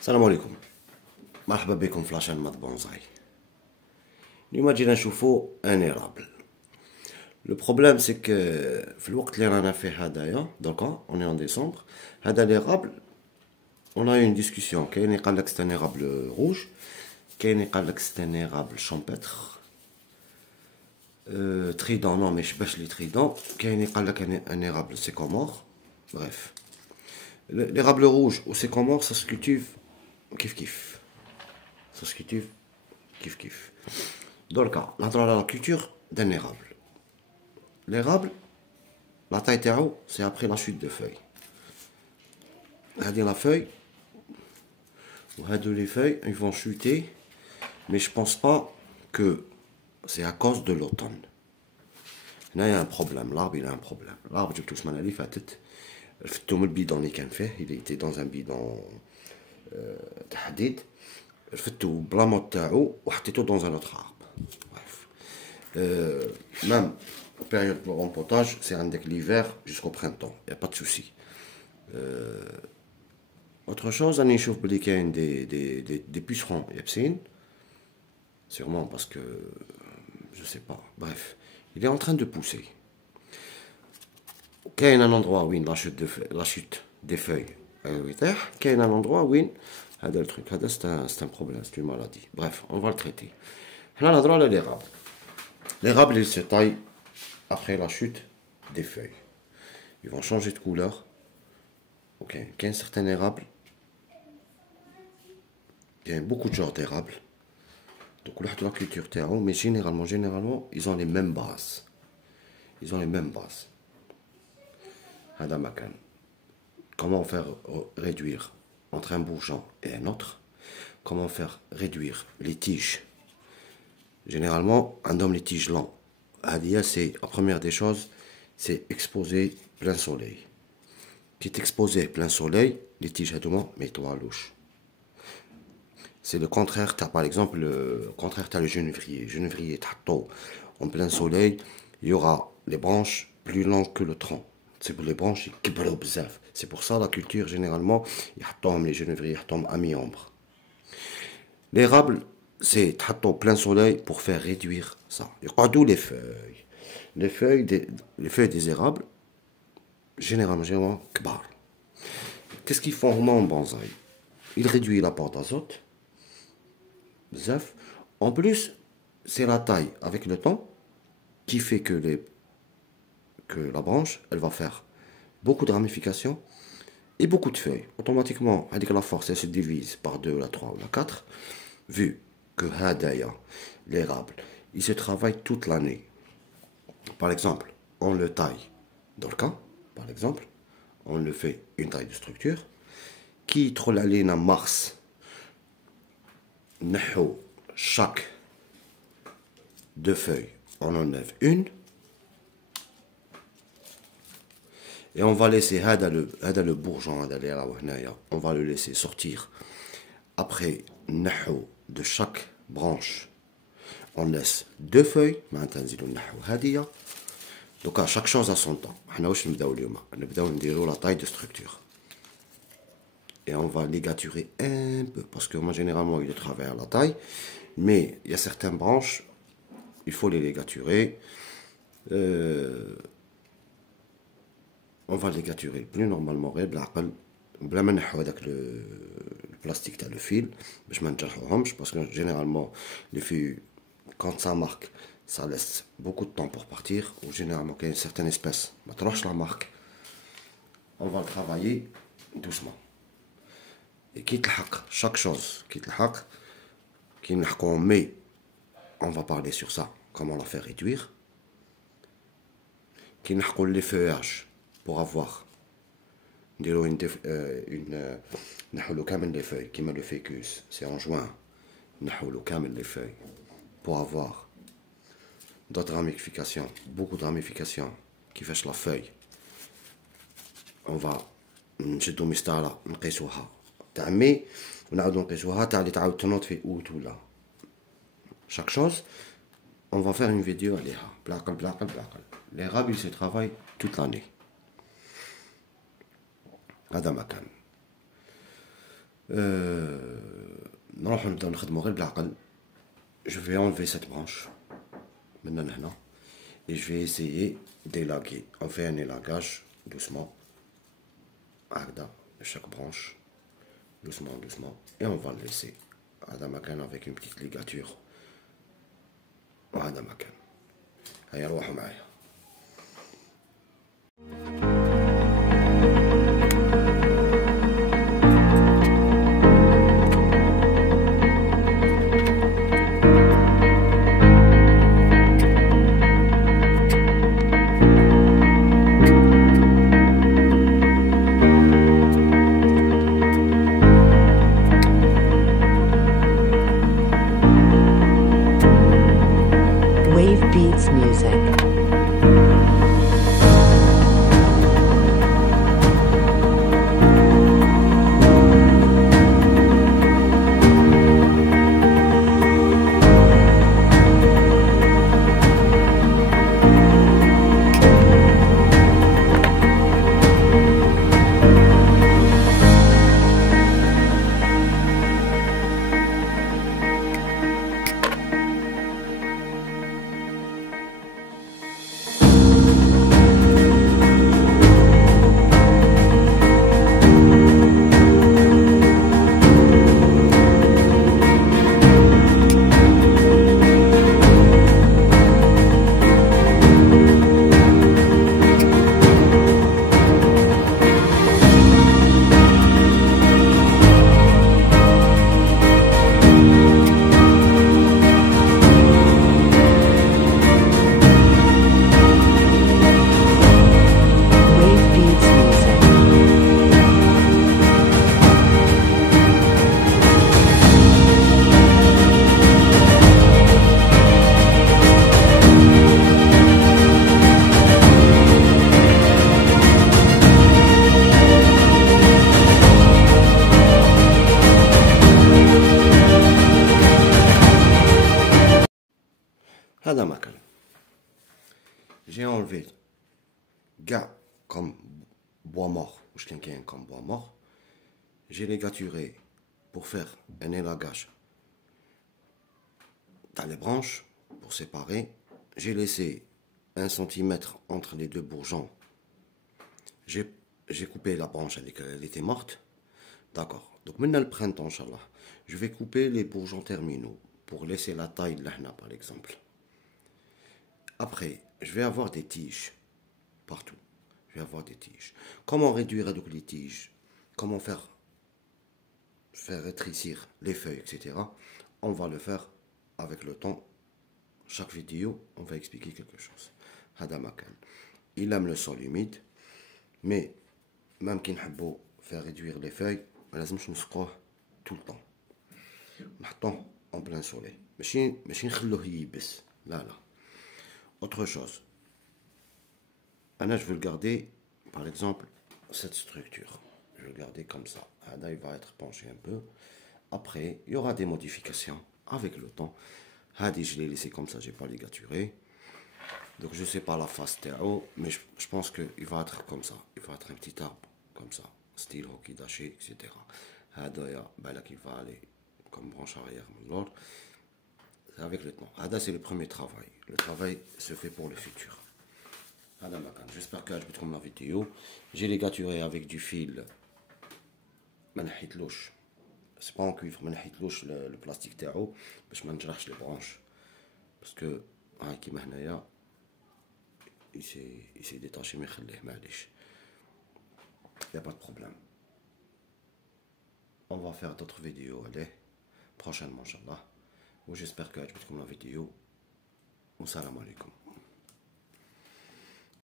السلام عليكم. مرحبا بكم في لاشين مات بونزاي. اليوم جينا نشوفو ان ايرابل. لو بروبليم سي كو في الوقت اللي رانا فيه هدايا دوكا اوني اون ديسمبر، هذا ليرابل اون ا اون ديسكسيون. كاين اللي قالك سي ان ايرابل روج، كاين اللي قالك سي ان ايرابل شامبيتر تريدون. نو ما يشبهش لي تريدون. كاين اللي قالك ان ايرابل سيكومور. بريف l'érable rouge ou sycomore, ça se cultive kiff. Ça se cultive kiff. Dans le cas, la culture d'un érable. L'érable, la taille terreau, c'est après la chute de feuilles. Regardez la feuille, regardez les feuilles, ils vont chuter, mais je pense pas que c'est à cause de l'automne. Là, il y a un problème. L'arbre, il a un problème. L'arbre, j'ai tout ce mal à tête. Le bidon اللي كان فيه, il était dans un bidon تحديد. رفدتو بلا مود تاعو وحطيتو dans un autre arbre. Bref. Même période de rempotage, c'est عندك l'hiver jusqu'au printemps. Il n'y a pas de souci. Autre chose, راني نشوف بلي كاين des pucerons يابسين. Sûrement parce que je sais pas. Bref, il est en train de pousser. كاين un endroit où la chute des feuilles يطيح. كاين un endroit où هذا التروك هذا c'est un problème, c'est une maladie. Bref, on va le traiter. حنا نهضروا على l'érable. L'érable il se taille après la chute des feuilles. Ils vont changer de couleur. OK, كاين certains érables. Il y a beaucoup de genres d'érables. Donc كل واحد la culture تاعو, mais généralement ils ont les mêmes bases. Ils ont les mêmes bases. هذا مكان. Comment faire réduire entre un bourgeon et un autre? Comment faire réduire les tiges? Généralement, un homme les tiges longs. C'est la première des choses, c'est exposer plein soleil. Qui est exposé plein soleil, les tiges mets-toi à louche. C'est le contraire, tu as par exemple le contraire, tu as le genévrier. Genévrier, en plein soleil, il y aura les branches plus longues que le tronc. C'est pour les branches, c'est pour ça la culture généralement, les genévriers tombent à mi-ombre. L'érable, c'est plein soleil pour faire réduire ça. Il y a d'où les feuilles. Les feuilles des érables, généralement, kbar. Qu'est-ce qu'ils font en bonsaï? Ils réduisent l'apport d'azote. En plus, c'est la taille avec le temps qui fait que la branche, elle va faire beaucoup de ramifications et beaucoup de feuilles. Automatiquement, avec la force, elle se divise par 2, la 3 ou la 4. Vu que l'érable, il se travaille toute l'année. Par exemple, on le taille dans le cas, par exemple, on le fait une taille de structure, qui trop la ligne en mars, chaque 2 feuilles, on enlève une. Et on va laisser le bourgeon, on va le laisser sortir. Après, de chaque branche, on laisse 2 feuilles. Donc à chaque chose à son temps. On va la taille de structure. Et on va ligaturer un peu. Parce que moi, généralement, il travaille à la taille. Mais il y a certaines branches, il faut les ligaturer. On va ligaturer plus normalement بلا ما نحو هذاك البلاستيك تاع le fil باش ما نجرحوهمش, parce que généralement les feuilles quand ça marque ça laisse beaucoup de temps pour partir, ou généralement qu'il y a une certaine espèce ما تروحش la marque. On va le travailler doucement et كي تلحق chaque chose كي تلحق كي نلحقو, mais on va parler sur ça, comment la faire réduire. كي نلحقو les feuillages pour avoir نحولو كامل les feuilles كيما le ficus, c'est en juin, نحولو كامل les feuilles pour avoir d'autres ramifications, beaucoup de ramifications كيفاش la feuille. On va نشدو مسطرة نقيسوها تاع مي ونعاودو نقيسوها تاع اللي تعاود تنوض في اوت ولا. chaque chose on va faire une vidéo عليها بالعقل. L'érable il se travaille toute l'année. هذا مكان. نروحو نبداو نخدمو غير بالعقل. Je vais enlever cette branche من هنا et je vais essayer d'élaguer. On fait un élagage doucement هكذا chaque branche doucement doucement et on va le laisser هذا مكان avec une petite ligature وهذا مكان. هيا روحوا معايا. Wave Beats Music. Wave Beats Music. هذا مكان. J'ai enlevé gars comme bois mort, ou je tiens comme bois mort. J'ai ligaturé pour faire un élagage dans les branches pour séparer. J'ai laissé 1 centimètre entre les deux bourgeons. J'ai coupé la branche, elle était morte. D'accord. Donc maintenant le printemps, Inch'Allah, je vais couper les bourgeons terminaux pour laisser la taille de l'ahna par exemple. Après, je vais avoir des tiges partout. Je vais avoir des tiges. Comment réduire donc les tiges? Comment faire rétrécir les feuilles, etc. On va le faire avec le temps. Chaque vidéo, on va expliquer quelque chose. Hada makan. Il aime le sol humide, mais même qu'il veut faire réduire les feuilles, ما لازمش نسقوه tout le temps. نحطوه en plein soleil. ماشي نخلوه ييبس. لا. Autre chose. Je veux le garder, par exemple, cette structure. Je vais le garder comme ça. Là, il va être penché un peu. Après, il y aura des modifications avec le temps. Hadi, je l'ai laissé comme ça, j'ai pas ligaturé. Donc, je sais pas la face Théo, mais je pense qu'il va être comme ça. Il va être un petit arbre, comme ça. Style hockey daché, etc. Hada, il va aller comme branche arrière de l'autre. Avec le temps. Hada, c'est le premier travail. Le travail se fait pour le futur. J'espère que vous avez la vidéo. J'ai ligaturé avec du fil. C'est pas en cuivre, le plastique تاعو باش ما نجرحش les branches. Parce que كيما هنايا il s'est détaché ما يخليه معليش. Y a pas de problème. On va faire d'autres vidéos prochainement, Inch'Allah. J'espère que vous avez la vidéo. Salam alaikum.